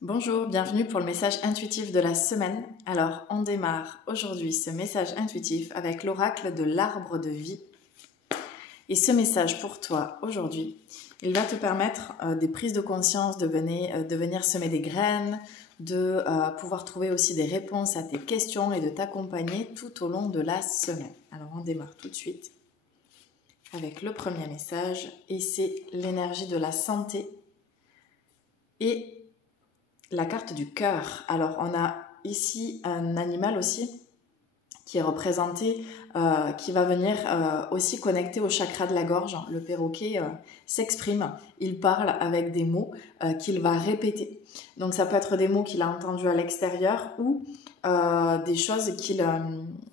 Bonjour, bienvenue pour le message intuitif de la semaine. Alors, on démarre aujourd'hui ce message intuitif avec l'oracle de l'arbre de vie. Et ce message pour toi aujourd'hui, il va te permettre des prises de conscience, de venir semer des graines, de pouvoir trouver aussi des réponses à tes questions et de t'accompagner tout au long de la semaine. Alors, on démarre tout de suite avec le premier message et c'est l'énergie de la santé et la carte du cœur. Alors, on a ici un animal aussi qui est représenté, qui va venir aussi connecter au chakra de la gorge. Le perroquet s'exprime, il parle avec des mots qu'il va répéter. Donc, ça peut être des mots qu'il a entendus à l'extérieur ou des choses qu'il...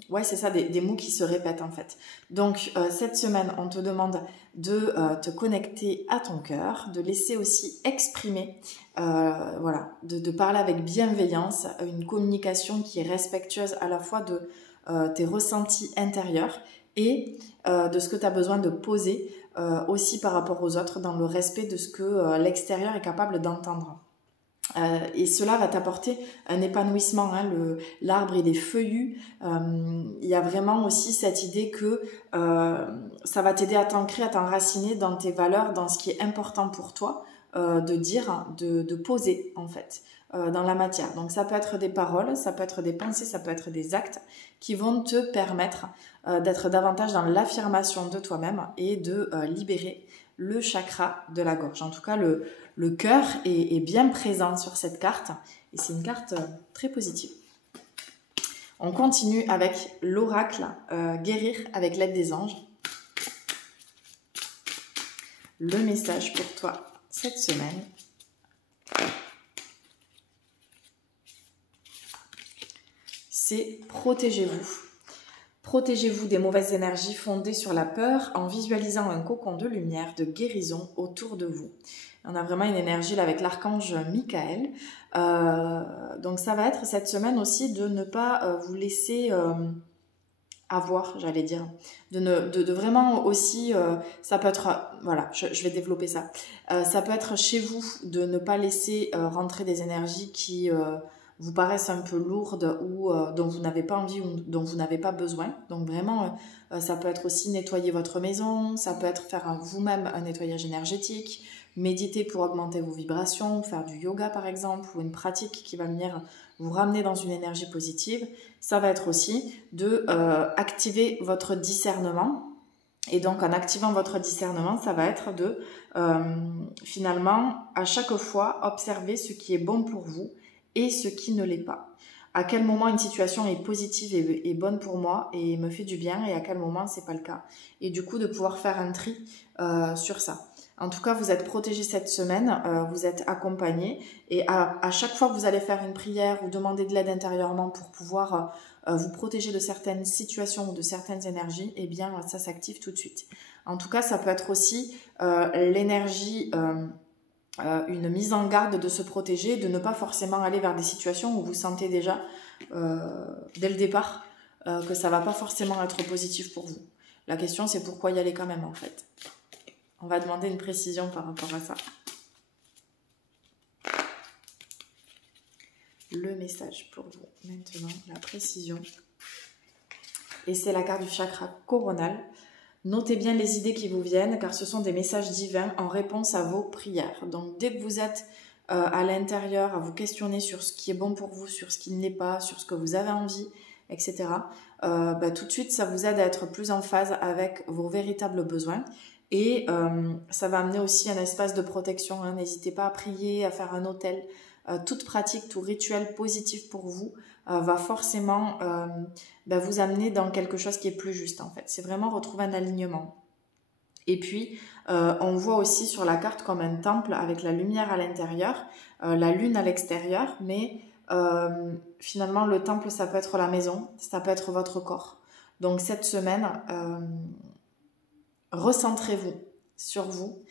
ouais, c'est ça, des mots qui se répètent en fait. Donc, cette semaine, on te demande de te connecter à ton cœur, de laisser aussi exprimer, voilà, de parler avec bienveillance, une communication qui est respectueuse à la fois de tes ressentis intérieurs et de ce que tu as besoin de poser aussi par rapport aux autres dans le respect de ce que l'extérieur est capable d'entendre. Et cela va t'apporter un épanouissement. Hein. L'arbre il est feuillu. Il y a vraiment aussi cette idée que ça va t'aider à t'ancrer, à t'enraciner dans tes valeurs, dans ce qui est important pour toi, de dire, de poser en fait dans la matière. Donc ça peut être des paroles, ça peut être des pensées, ça peut être des actes qui vont te permettre d'être davantage dans l'affirmation de toi-même et de libérer le chakra de la gorge. En tout cas, le cœur est bien présent sur cette carte et c'est une carte très positive. On continue avec l'oracle guérir avec l'aide des anges. Le message pour toi cette semaine. C'est protégez-vous. Protégez-vous des mauvaises énergies fondées sur la peur en visualisant un cocon de lumière, de guérison autour de vous. On a vraiment une énergie là avec l'archange Michael. Donc ça va être cette semaine aussi de ne pas vous laisser avoir, j'allais dire. De vraiment aussi, ça peut être, voilà, je vais développer ça. Ça peut être chez vous de ne pas laisser rentrer des énergies qui... vous paraissent un peu lourdes ou dont vous n'avez pas envie ou dont vous n'avez pas besoin. Donc vraiment, ça peut être aussi nettoyer votre maison, ça peut être faire vous-même un nettoyage énergétique, méditer pour augmenter vos vibrations, faire du yoga par exemple, ou une pratique qui va venir vous ramener dans une énergie positive. Ça va être aussi de activer votre discernement. Et donc en activant votre discernement, ça va être de finalement à chaque fois observer ce qui est bon pour vous et ce qui ne l'est pas. À quel moment une situation est positive et bonne pour moi et me fait du bien et à quel moment c'est pas le cas. Et du coup de pouvoir faire un tri sur ça. En tout cas, vous êtes protégé cette semaine, vous êtes accompagné et à chaque fois que vous allez faire une prière ou demander de l'aide intérieurement pour pouvoir vous protéger de certaines situations ou de certaines énergies, eh bien ça s'active tout de suite. En tout cas, ça peut être aussi l'énergie... une mise en garde de se protéger, de ne pas forcément aller vers des situations où vous sentez déjà, dès le départ, que ça va pas forcément être positif pour vous. La question, c'est pourquoi y aller quand même, en fait. On va demander une précision par rapport à ça. Le message pour vous, maintenant, la précision. Et c'est la carte du chakra coronal. Notez bien les idées qui vous viennent car ce sont des messages divins en réponse à vos prières. Donc dès que vous êtes à l'intérieur à vous questionner sur ce qui est bon pour vous, sur ce qui ne l'est pas, sur ce que vous avez envie, etc. Tout de suite ça vous aide à être plus en phase avec vos véritables besoins et ça va amener aussi un espace de protection. Hein. N'hésitez pas à prier, à faire un autel. Toute pratique, tout rituel positif pour vous va forcément vous amener dans quelque chose qui est plus juste en fait. C'est vraiment retrouver un alignement. Et puis, on voit aussi sur la carte comme un temple avec la lumière à l'intérieur, la lune à l'extérieur, mais finalement le temple ça peut être la maison, ça peut être votre corps. Donc cette semaine, recentrez-vous sur vous,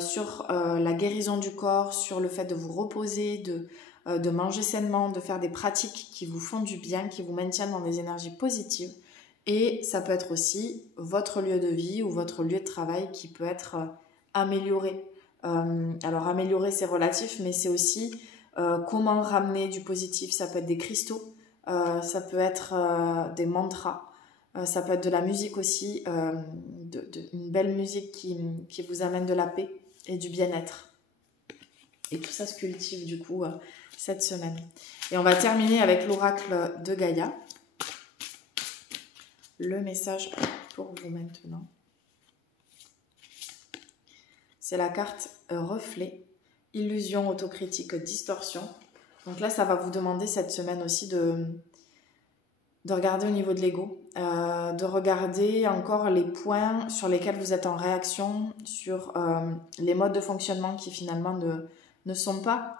sur la guérison du corps, sur le fait de vous reposer, de manger sainement, de faire des pratiques qui vous font du bien, qui vous maintiennent dans des énergies positives. Et ça peut être aussi votre lieu de vie ou votre lieu de travail qui peut être amélioré. Alors améliorer c'est relatif, mais c'est aussi Comment ramener du positif? Ça peut être des cristaux, ça peut être des mantras, ça peut être de la musique aussi, une belle musique qui vous amène de la paix et du bien-être. Et tout ça se cultive du coup cette semaine. Et on va terminer avec l'oracle de Gaïa. Le message pour vous maintenant. C'est la carte reflet, illusion, autocritique, distorsion. Donc là, ça va vous demander cette semaine aussi de regarder au niveau de l'ego, de regarder encore les points sur lesquels vous êtes en réaction, sur les modes de fonctionnement qui finalement ne sont pas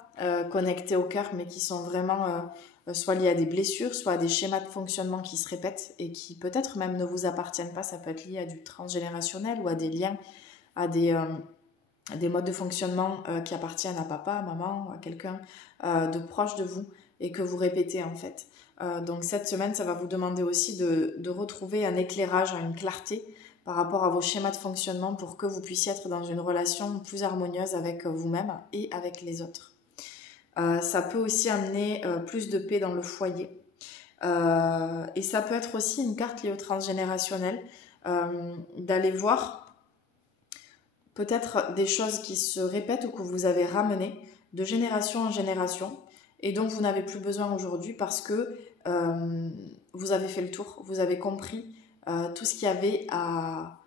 connectés au cœur, mais qui sont vraiment soit liés à des blessures, soit à des schémas de fonctionnement qui se répètent et qui peut-être même ne vous appartiennent pas. Ça peut être lié à du transgénérationnel ou à des liens, à des modes de fonctionnement qui appartiennent à papa, à maman, à quelqu'un de proche de vous et que vous répétez en fait. Donc cette semaine, ça va vous demander aussi de retrouver un éclairage, une clarté par rapport à vos schémas de fonctionnement pour que vous puissiez être dans une relation plus harmonieuse avec vous-même et avec les autres. Ça peut aussi amener plus de paix dans le foyer. Et ça peut être aussi une carte liée au transgénérationnel, d'aller voir peut-être des choses qui se répètent ou que vous avez ramenées de génération en génération et dont vous n'avez plus besoin aujourd'hui parce que vous avez fait le tour, vous avez compris tout ce qu'il y avait à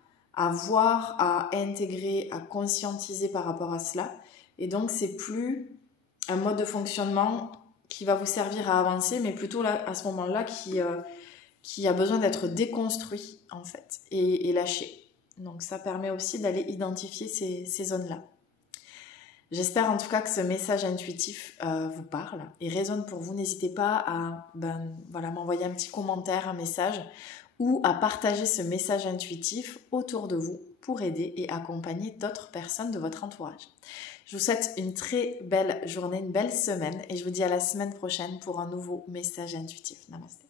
voir, à intégrer, à conscientiser par rapport à cela. Et donc, c'est plus un mode de fonctionnement qui va vous servir à avancer, mais plutôt là, à ce moment-là qui a besoin d'être déconstruit en fait et lâché. Donc ça permet aussi d'aller identifier ces zones-là. J'espère en tout cas que ce message intuitif vous parle et résonne pour vous. N'hésitez pas à m'envoyer un petit commentaire, un message ou à partager ce message intuitif autour de vous pour aider et accompagner d'autres personnes de votre entourage. Je vous souhaite une très belle journée, une belle semaine et je vous dis à la semaine prochaine pour un nouveau message intuitif. Namasté.